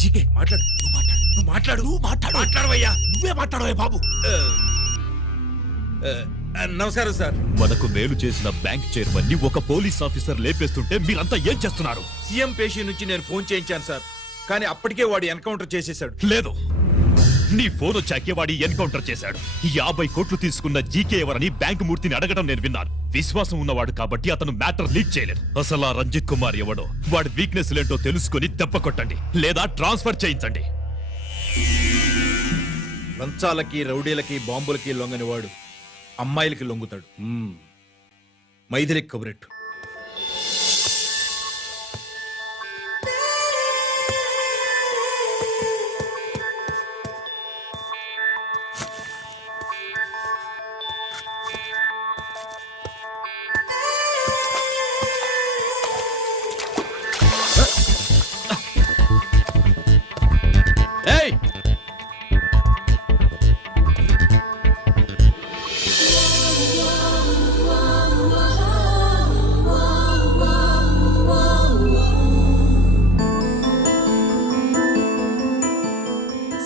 GK మాట్లాడు, మాట్లాడవయ్యా, నువ్వే మాట్లాడవయ్యా బాబు. నమస్కారం సార్. మనకు మేలు చేసిన బ్యాంక్ చైర్మన్ ని ఒక పోలీస్ ఆఫీసర్ లేపేస్తుంటే మీరంతా ఏం చేస్తున్నారు? సీఎం పేషీ నుంచి నేను ఫోన్ చేయించాను సార్, కానీ అప్పటికే వాడు ఎన్కౌంటర్ చేసేశాడు. లేదు, నీ ఫోన్ వచ్చాకే వాడి ఎన్కౌంటర్ చేశాడు. 50 కోట్లు తీసుకున్న జీకే ఎవరని బ్యాంకు మూర్తిని అడగడం నేను విన్నాను. విశ్వాసం ఉన్నవాడు కాబట్టి అతను మ్యాటర్ లీక్ చేయలేదు. అసలు ఆ రంజిత్ కుమార్ ఎవడో, వాడి వీక్నెస్ ఏంటో తెలుసుకుని దెబ్బ కొట్టండి, లేదా ట్రాన్స్ఫర్ చేయించండి. లంచాలకి, రౌడీలకి, బాంబులకి లొంగని వాడు అమ్మాయిలకి లొంగుతాడు. మైథిలికి కబురెట్టు.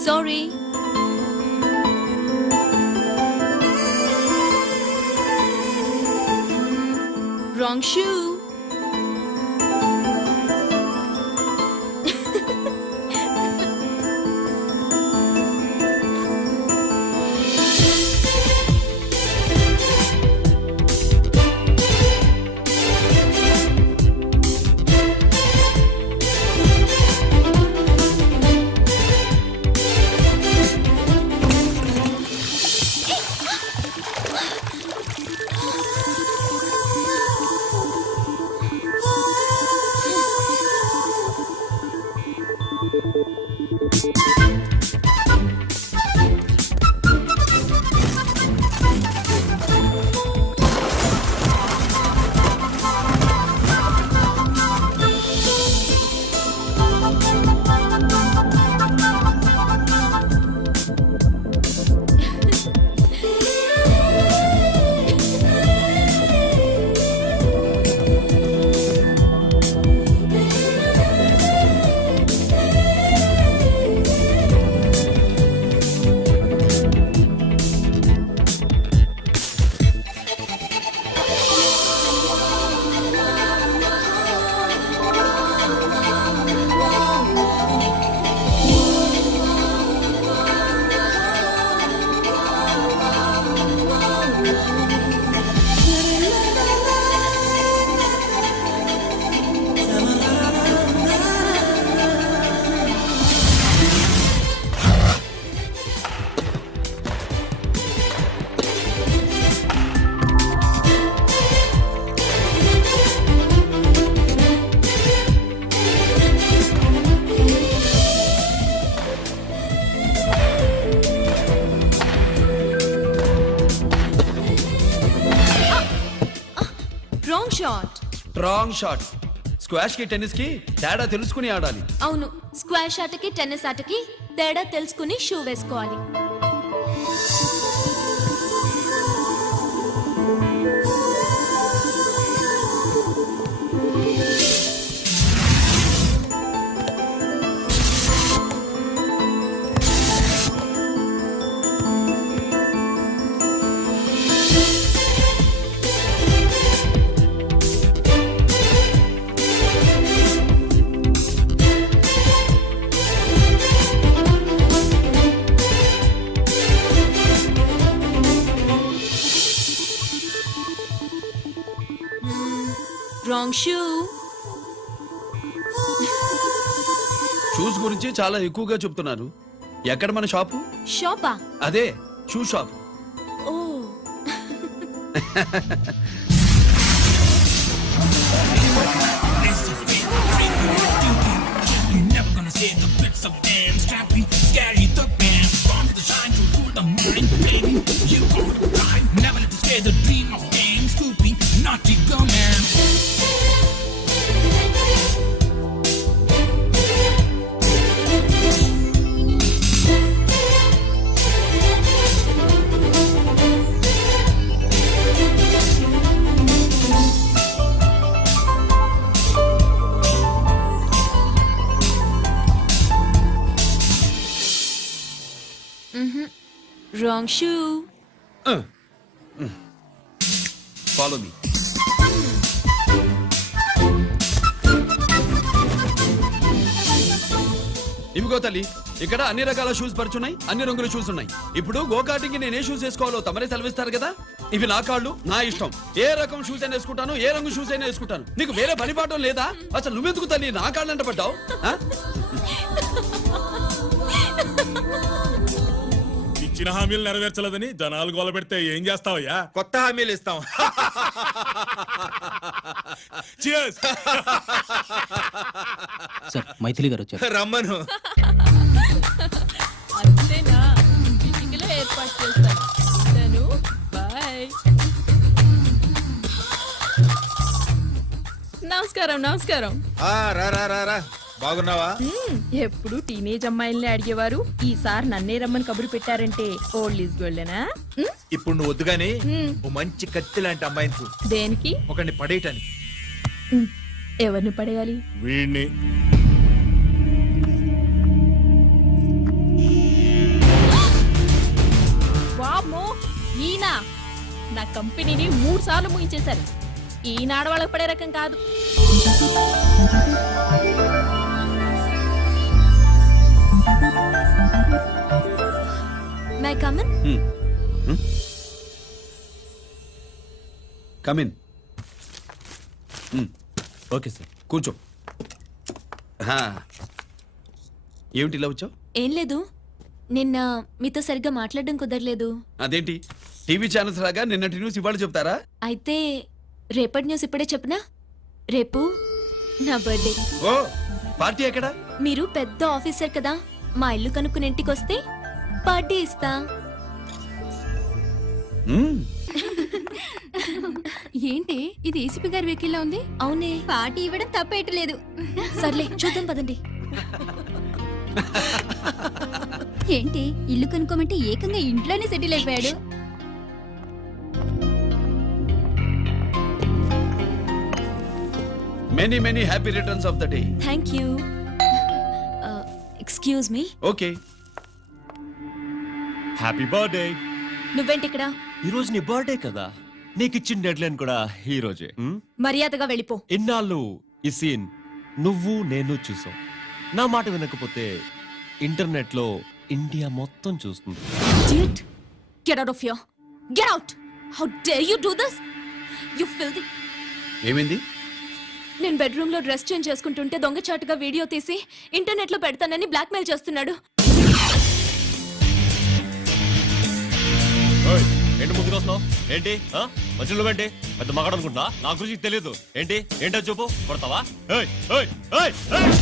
Sorry. Wrong shoe. Wrong shot. Squash కి టెన్నిస్ కి తేడా తెలుసుకుని ఆడాలి. అవును, స్క్వాష్ ఆటకి టెన్నిస్ ఆటకి తేడా తెలుసుకుని షూ వేసుకోవాలి. Wrong shoe. షూస్ గురించి చాలా ఎక్కువగా చెప్తున్నారు. ఎక్కడ మన షాపు? షాపా? అదే shoe shop. Oh. Wrong shoe. Follow me. ఇవిగో తల్లి, ఇక్కడ అన్ని రకాల షూస్ పరుచున్నాయి, అన్ని రంగుల షూస్ ఉన్నాయి. ఇప్పుడు గోకాటింగ్ నేను ఏ షూస్ వేసుకోవాలో తమరే సెలవిస్తారు కదా. ఇవి నా కాళ్ళు, నా ఇష్టం. ఏ రకం షూస్ అయినా వేసుకుంటాను, ఏ రంగు షూస్ అయినా వేసుకుంటాను. నీకు వేరే పనిపాఠం లేదా? అసలు నువ్వెందుకు తల్లి నా కాళ్ళు అంట పడ్డావు? ఇచ్చిన హామీలు నెరవేర్చలేదని జనాలు గోల పెడితే ఏం చేస్తావయ్యా? కొత్త హామీలు ఇస్తాం. Cheers! సార్ మైథిలి గారు వచ్చారు. రమ్మను. అంతేనా? చిటికలో ఏర్పాటు చేస్తాను. ఉంటాను. బాయ్. నమస్కారం. నమస్కారం. రా రా రా రా. బాగున్నావా? ఎప్పుడు టీనేజ్ అమ్మాయిల్ని అడిగేవారు, ఈసారి నన్నే రమ్మని కబురు పెట్టారంటే ఓల్డ్ ఈజ్ గోల్డెనా? ఇప్పుడు నువ్వు వద్దుగాని ఓ మంచి కత్తి లాంటి అమ్మాయిని చూ. దేనికి? ఒకరిని పడేయటానికి. ఎవరిని పడేయాలి? వీడిని. వామ్మో, ఈయన నా కంపెనీని 3 సార్లు ముగించేశారు. ఈయన ఆడవాళ్ళకి పడే రకం కాదు. My come on. Come in. Okay sir. కూర్చో. హా. ఏమిటి ఇలా వచ్చావు? ఏం లేదు, నిన్న మీతో సరిగ్గా మాట్లాడడం కుదరలేదు. అదేంటి టీవీ ఛానల్స్ లాగా నిన్నటి న్యూస్ ఇవాళ చెప్తారా? అయితే రేపటి న్యూస్ ఇప్పుడే చెప్పనా? రేపు నా బర్త్డే. ఓ, పార్టీ ఎక్కడ? మీరు పెద్ద ఆఫీసర్ కదా, మా ఇల్లు కనుక్కుని ఇంటికి వస్తే పార్టీ ఇస్తా. ఏంటి ఇది ఏసీపీ గారి వెహికల్లా ఉంది? అవునే, పార్టీ ఇవ్వడం తప్పేయట్లేదు. సర్లే చూద్దాం పదండి. ఏంటి ఇల్లు కనుక్కోమంటే ఏకంగా ఇంట్లోనే సెటిల్ అయిపోయాడు. Many many happy returns of the day. Thank you. Excuse me. Okay. Happy birthday. నువ్వేంటి ఇక్కడ? ఈ రోజు నీ బర్త్డే కదా, నీకు ఇచ్చిన డెడ్ లైన్ కూడా ఈ రోజే. మర్యాదగా వెళ్ళిపో. ఇన్నాళ్ళు ఈ సీన్ నువ్వు నేను చూసాం. నా మాట వినకపోతే ఇంటర్నెట్ లో ఇండియా మొత్తం చూస్తుంది. Idiot! Get out of here. Get out! How dare you do this? You filthy. ఏమైంది? నేను బెడ్రూమ్ లో డ్రెస్ చేంజ్ చేసుకుంటుంటే దొంగచాటుగా వీడియో తీసి ఇంటర్నెట్ లో పెడతానని బ్లాక్మెయిల్ చేస్తున్నాడు. ఏంటి ముందుకు వస్తున్నావు? ఏంటి మధ్యలో ఏంటి? పెద్ద మగాడు అనుకుంటున్నా? నా గురించి తెలియదు ఏంటి? ఏంటో చెప్పు. కొడతావా? ఏయ్, ఏయ్, ఏయ్, ఏయ్!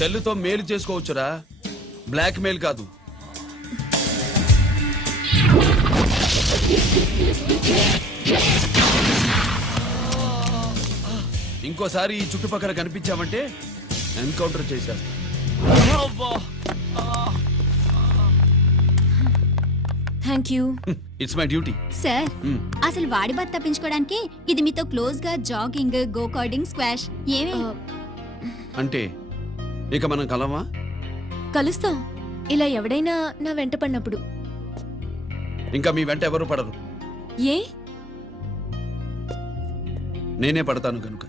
సెల్లుతో మేలు చేసుకోవచ్చురా, బ్లాక్ మెయిల్ కాదు. ఇంకోసారి ఈ చుట్టుపక్కల కనిపించామంటే ఎన్కౌంటర్ చేసేస్తా. Thank you. It's my duty. Sir అసలు వాడి బాధ తప్పించుకోవడానికి ఇది మీతో క్లోజ్ గా జాగింగ్, గో కార్డింగ్, స్క్వాష్ ఏమే అంటే ఇక మనం కలవా? కలుస్తాం, ఇలా ఎవడైనా నా వెంట పడినప్పుడు. ఇంకా మీ వెంట ఎవరు పడరు. ఏ? నేనే పడతాను కనుక.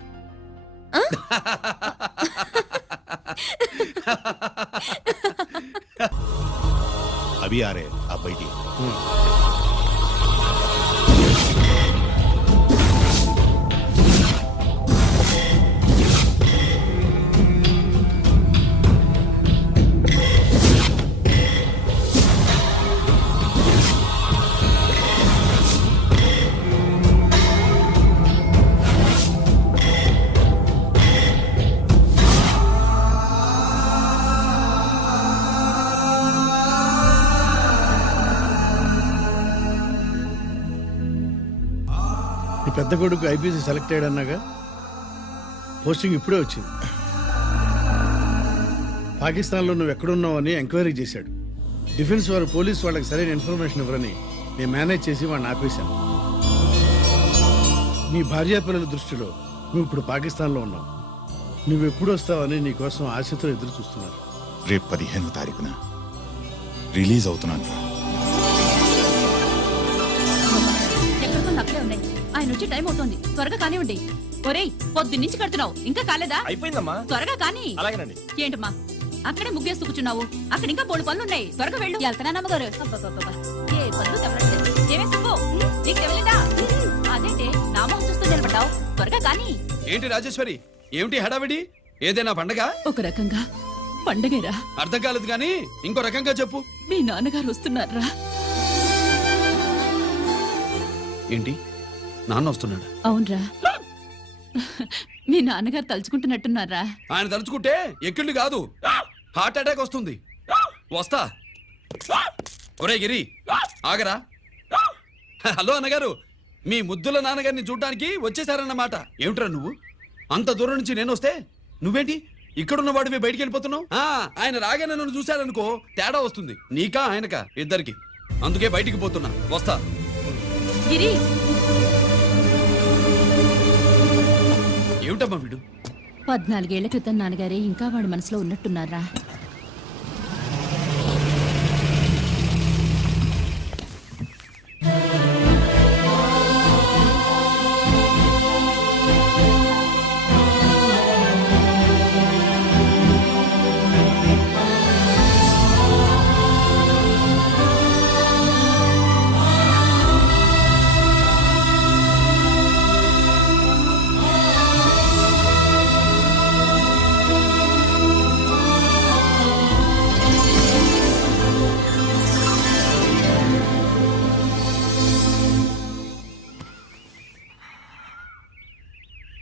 अभी आ रहे हैं, आप बैठिए। పెద్ద కొడుకు ఐపీసీ సెలెక్ట్ అయ్యాడన్నాగా, పోస్టింగ్ ఇప్పుడే వచ్చింది. పాకిస్తాన్లో నువ్వు ఎక్కడున్నావు అని ఎంక్వైరీ చేశాడు. డిఫెన్స్ వారు పోలీస్ వాళ్ళకి సరైన ఇన్ఫర్మేషన్ ఇవ్వరని నేను మేనేజ్ చేసి వాడిని ఆపేశాను. నీ భార్యా పిల్లల దృష్టిలో నువ్వు ఇప్పుడు పాకిస్తాన్లో ఉన్నావు. నువ్వు ఎప్పుడు వస్తావని నీ కోసం ఆశతో ఎదురు చూస్తున్నారు. రేపు 15వ తారీఖున రిలీజ్ అవుతున్నాను. ఎక్కడికో నక్కలే ఉన్నాయి. ఆయన వచ్చి టైం అవుతోంది, త్వరగా కానివ్వండి. ఒరేయ్, పొద్దున్నుంచి కడుతున్నావు, ఇంకా కాలేదా? అయిపోయిందమ్మా. త్వరగా కానీ. అలాగేనండి. ఏంటమ్మా అక్కడే ముగ్గేస్తూ కూర్చున్నావు? అక్కడ ఇంకా 3 పనులున్నాయి, త్వరగా వెళ్ళు. వెళ్తానమ్మగారు. ఏ పనులు తెవరట్లేదు. ఏమే సుబ్బు, నీకు తెవలేదా? అదేంటే నా మొహం చూస్తూ నిలబడ్డావు, త్వరగా కానీ. ఏంటి రాజేశ్వరి, ఏమిటి హడావిడి? ఏదైనా పండగ? ఒక రకంగా పండగేరా. అర్థం కాలేదు కానీ ఇంకో రకంగా చెప్పు. మీ నాన్నగారు వస్తున్నారా? ఏంటి, నాన్న వస్తున్నాడు? అవునరా, మీ నాన్నగారు తలుచుకుంటున్నట్టున్నారా? ఆయన తలుచుకుంటే ఎక్కిళ్ళు కాదు, హార్ట్ అటాక్ వస్తుంది. వస్తా. ఒరే గిరి, ఆగరా. హలో అన్నగారు, మీ ముద్దుల నాన్నగారిని చూడ్డానికి వచ్చేసారన్నమాట. ఏమిట్రా నువ్వు, అంత దూరం నుంచి నేను వస్తే నువ్వేంటి ఇక్కడున్న వాడివి బయటికి వెళ్ళిపోతున్నావు? ఆయన రాగానే నన్ను చూశారనుకో తేడా వస్తుంది, నీకా ఆయనకా ఇద్దరికి. అందుకే బయటికి పోతున్నా, వస్తా. గిరి, ఏమిటమ్మా వీడు? 14 ఏళ్ల క్రితం నాన్నగారే ఇంకా వాడి మనసులో ఉన్నట్టున్నారా?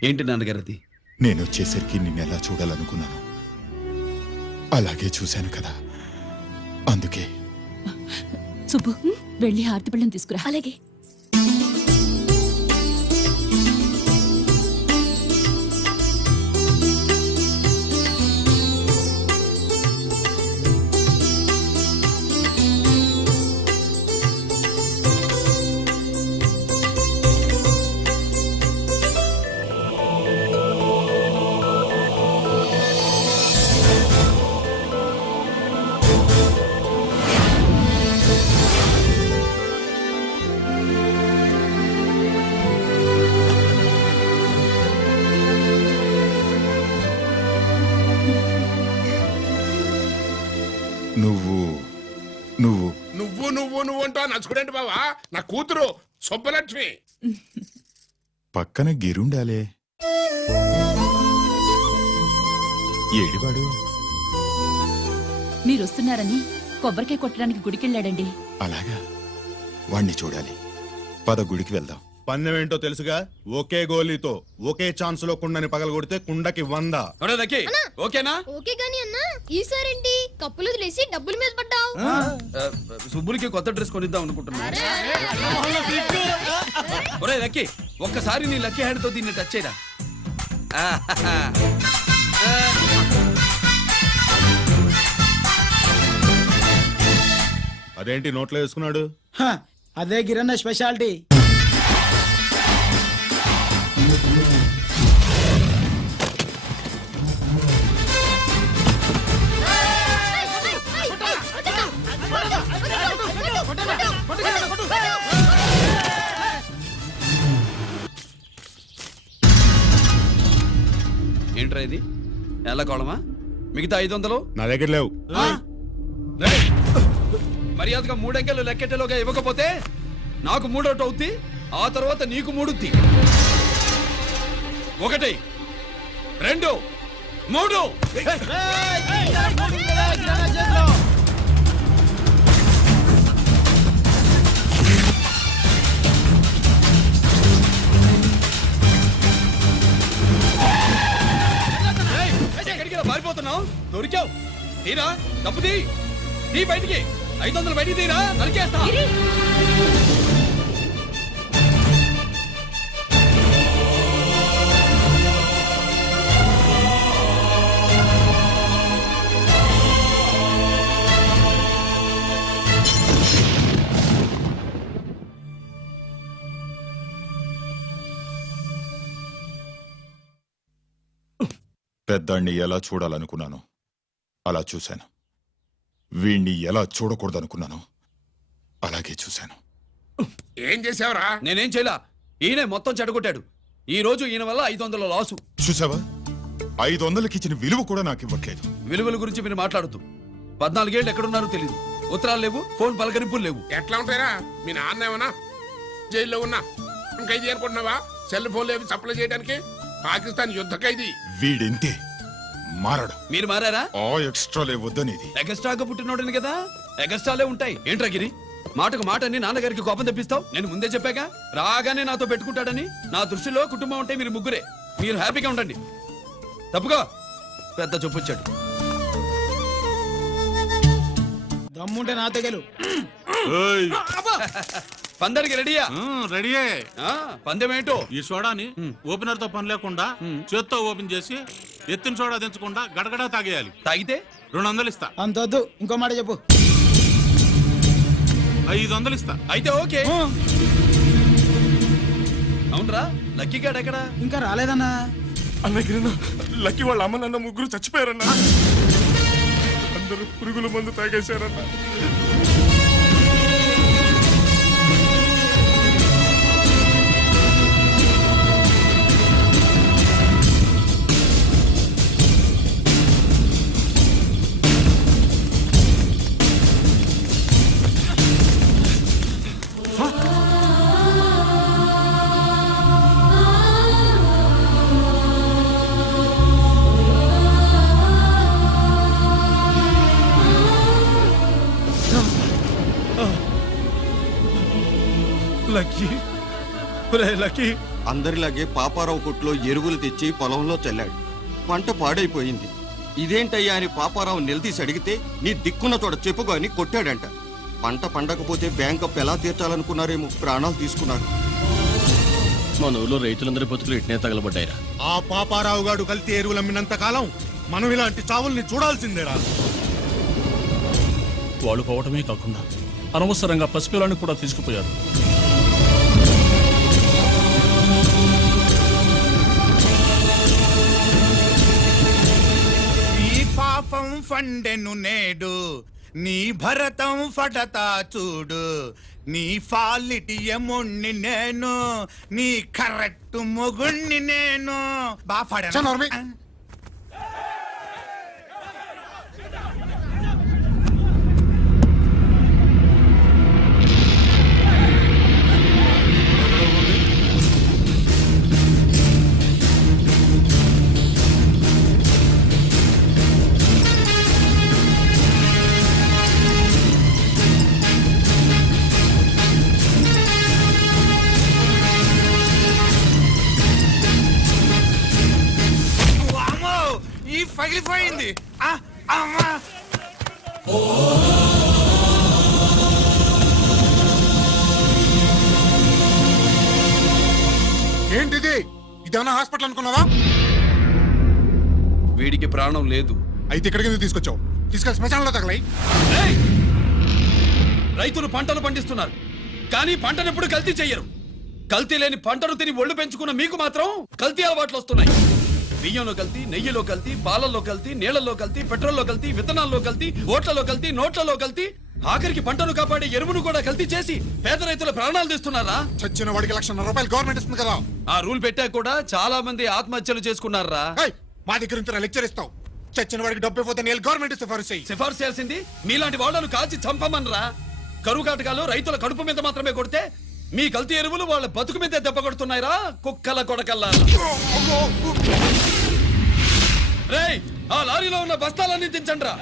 ఏంటి నాన్నగారు అది? నేను వచ్చేసరికి నిన్ను ఎలా చూడాలనుకున్నాను అలాగే చూశాను కదా, అందుకే. సుబ్బు, వెళ్ళి హారతి పళ్ళని తీసుకురా. అలాగే. నువ్వు నువ్వు నువ్వు నువ్వు నువ్వు అంటూ నచ్చుకునేంటి బావా? నా కూతురు సుబ్బలక్ష్మి. పక్కన గిరుండాలే. ఏడివాడు? మీరు వస్తున్నారని కొబ్బరికాయ కొట్టడానికి గుడికెళ్ళాడండి. అలాగా, వాణ్ణి చూడాలి. పద గుడికి వెళ్దాం. పందెం ఏంటో తెలుసుగా, ఒకే గోలీతో ఒకే ఛాన్స్ లో కుండని పగలగొడితే కుండకి 100. ఓకేనా? ఓకే గాని అన్నా, ఈసారేంటి కప్పులు వదిలేసి డబ్బుల మీద పడ్డావు? సుబ్బులకి కొత్త డ్రెస్ కొనిద్దాం అనుకుంటున్నా. ఒరే లక్కీ, ఒక్కసారి నీ లక్కీ హ్యాండ్ తో దీన్ని టచ్ చేయరా. అదేంటి నోట్లో వేసుకున్నాడు? అదే గిరన్న స్పెషాలిటీ. ఏంట్రా ఇది, ఎలా కోళమా? మిగతా 500 నా దగ్గర లేవు. మర్యాదగా 3 అంకెలు లెక్కెట్టేలోగా ఇవ్వకపోతే నాకు 3 అవుట్ అవుద్ది, ఆ తర్వాత నీకు 3. 1 2 3. ఎక్కడికి పారిపోతున్నావు? దొరికావు. తీరా డబ్బు తీ బయటికి. 500 బయటికి తీరా, నరికేస్తా. పెద్దాన్ని ఎలా చూడాలనుకున్నానో అలా చూశాను. వీణ్ణి ఎలా చూడకూడదనుకున్నానో అలాగే చూశాను. ఏం చేసావురా? నేనేం చేయలా. ఈయనే మొత్తం చెడగొట్టాడు. ఈ రోజు ఈయన వల్ల 500 లాసు. చూసావా, 500కి ఇచ్చిన విలువ కూడా నాకు ఇవ్వట్లేదు. విలువల గురించి మీరు మాట్లాడుతూ 14 ఏళ్ళు ఎక్కడున్నారో తెలియదు. ఉత్తరాలు లేవు, ఫోన్ పలకరింపులు లేవు. ఎట్లా ఉంటారా? మీ నాన్న ఏమన్నా జైల్లో ఉన్నా ఇంకా ఇది అనుకుంటున్నావా? సెల్ ఫోన్ లేవి సప్లై చేయడానికి పాకిస్తాన్ యుద్ధ ఖైదీ. వీడింతే మారడు. మీరు మారారా? ఆ ఎక్స్ట్రాలే వద్దనేది. ఎగస్ట్రాగా పుట్టినోడని కదా, ఎగస్ట్రాలే ఉంటాయి. ఏంట్రా గిరి, మాటకు మాట అని నాన్నగారికి కోపం తెప్పిస్తావు? నేను ముందే చెప్పాగా రాగానే నాతో పెట్టుకుంటాడని. నా దృష్టిలో కుటుంబం అంటే మీరు ముగ్గురే. మీరు హ్యాపీగా ఉండండి. తప్పుగా పెద్ద చొప్పొచ్చాడు. దమ్ముంటే నాతో గెలు. పందానికి రెడీయా? రెడీయే. పందెం ఏంటో? ఈ సోడాని ఓపెనర్ తో పని లేకుండా చేత్తో ఓపెన్ చేసి ఎత్తిన సోడా దించకుండా గడగడా తాగేయాలి. తాగితే 200 ఇస్తా. అంతొద్దు, ఇంకో మాట చెప్పు. 500 ఇస్తా. అయితే ఓకే. అవునరా, లక్కీ గాడు ఎక్కడా? ఇంకా రాలేదన్నా. అన్నగిరిన లక్కీ వాళ్ళ అమ్మ నాన్న ముగ్గురు చచ్చిపోయారన్నా. అందరూ పురుగుల మందు తాగేశారన్నా. లక్కీ, లక్కీ అందరిలాగే పాపారావు కొట్లో ఎరువులు తెచ్చి పొలంలో చల్లాడు. పంట పాడైపోయింది. ఇదేంటయ్యా అని పాపారావు నిలదీసి అడిగితే నీ దిక్కున్న చోట చెప్పుకో అని కొట్టాడంట. పంట పండకపోతే బ్యాంక్ అప్పు ఎలా తీర్చాలనుకున్నారేమో ప్రాణాలు తీసుకున్నారు. మన ఊళ్ళో రైతులందరి బతుకులు ఇట్నే తగలబడ్డాయిరా. ఆ పాపారావు గాడు కల్తీ ఎరువులు అమ్మినంత కాలం మనం ఇలాంటి చావుల్ని చూడాల్సిందేరా. వాళ్ళు పోవటమే కాకుండా అనవసరంగా పసిపిల్లని కూడా తీసుకుపోయారు. ఈ పాపం ఫండెను నేడు, నీ భరతం ఫటతా చూడు. నీ ఫాలిటి ఎముణ్ణి నేను, నీ కరెక్ట్ మొగుణ్ణి నేను. ఈ పగిలిపోయింది. ఏంటిది? ఇదేమన్నా హాస్పిటల్ అనుకున్నావా? వీడికి ప్రాణం లేదు. అయితే ఇక్కడికి ఎందుకు తీసుకొచ్చావు? తీసుకెళ్ళి శ్మశానంలో తగలై. ఏయ్! రైతులు పంటలు పండిస్తున్నారు, కానీ పంటను ఎప్పుడు కల్తీ చెయ్యరు. కల్తీ లేని పంటను తిని ఒళ్ళు పెంచుకున్న మీకు మాత్రం కల్తీ అలవాట్లు వస్తున్నాయి. బియ్యంలో కల్తీ, నెయ్యిలో కల్తీ, పాలల్లో కల్తీ, నీళ్లలో కల్తీ, పెట్రోల్లో కల్తీ, విత్తనాల్లో కల్తీ, ఓట్లలో కల్తీ, నోట్లలో కల్తీ, ఆఖరికి పంటను కాపాడే ఎరువును కూడా కల్తీ చేసి పేద రైతుల ప్రాణాలు తీస్తున్నారా? చచ్చిన వాడికి ₹1,00,000 గవర్నమెంట్ ఇస్తుంది కదా. ఆ రూల్ పెట్టా కూడా చాలా మంది ఆత్మహత్యలు చేసుకున్నారా? మా దగ్గర నుంచి లెక్చర్ ఇస్తావు. చచ్చిన వాడికి డబ్బు ఇవ్వతే నేను గవర్నమెంట్ సిఫార్సు చేయాల్సింది మీలాంటి వాళ్ళను కాల్చి చంపమనరా? కరువు కాటకాలు రైతుల కడుపు మీద మాత్రమే కొడితే మీ కల్తీ ఎరువులు వాళ్ళ బతుకు మీద దెబ్బ కొడుతున్నాయిరా కుక్కల కొడకల్లా. రేయ్, ఆ లారీలో ఉన్న బస్తాలన్నీ దించండి రా.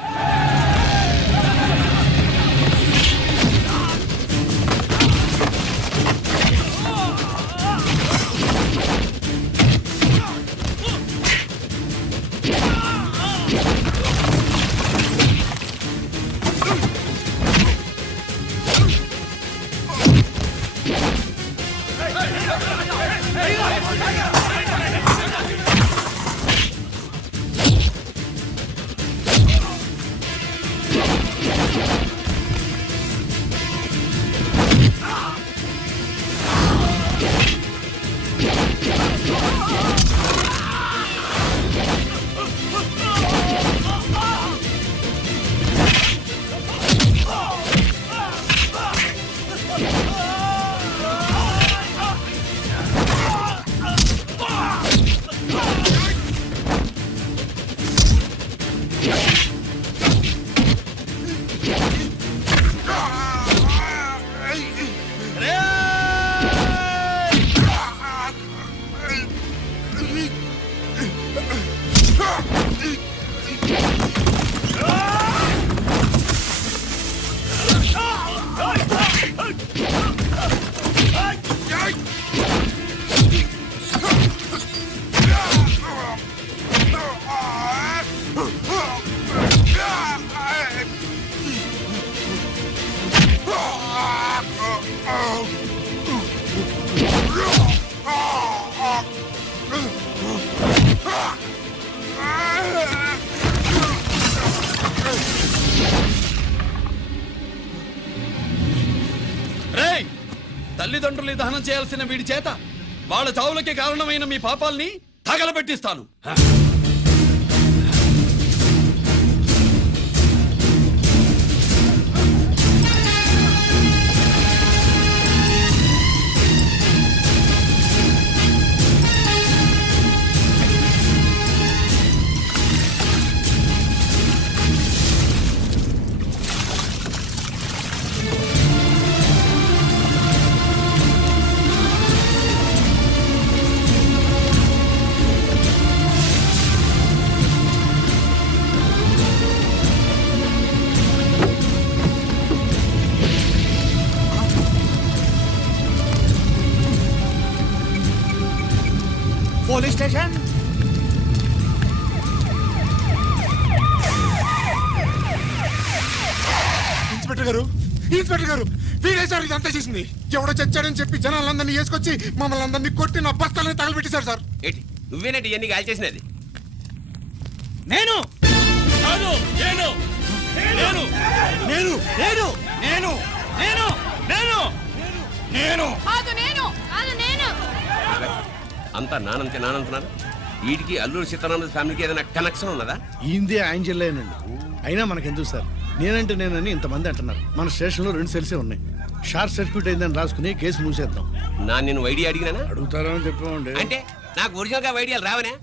తల్లిదండ్రుల్ని దహనం చేయాల్సిన వీడి చేత వాళ్ళ చావులకి కారణమైన మీ పాపాల్ని తగలబెట్టిస్తాను. Police station. ఇన్స్పెక్టర్ గారు, ఇన్స్పెక్టర్ గారు, వీడే సార్ ఇదంతా చేసింది. ఎవడో చచ్చాడని చెప్పి జనాలందరినీ వేసుకొచ్చి మమ్మల్ని అందరినీ కొట్టి నా బస్తాలని తగలబెట్టేశారు సార్. నువ్వేనండి ఇవన్నీ గాలి చేసినది? నేను కాదు, నేను నేను నేను నేను నేను నేను నేను నేను కాదు నేను కాదు నేను అంతా నానంతే నానంటున్నారు. వీటికి అల్లూరి సీతారామరాజు ఫ్యామిలీకి ఏదైనా కనెక్షన్ ఉన్నదా? ఈందే యాంజల్లేనండి. అయినా మనకెందుకు సార్, నేనంటే నేనని ఇంతమంది అంటున్నారు. మన స్టేషన్లో 2 సెల్సే ఉన్నాయి. షార్ట్ సర్క్యూట్ అయిందని రాసుకుని కేసు మూసేద్దాం. నేను ఐడియా అడిగినా అడుగుతారని చెప్పామండి. అంటే నాకు ఒరిజినల్ గా ఐడియాలు రావనే?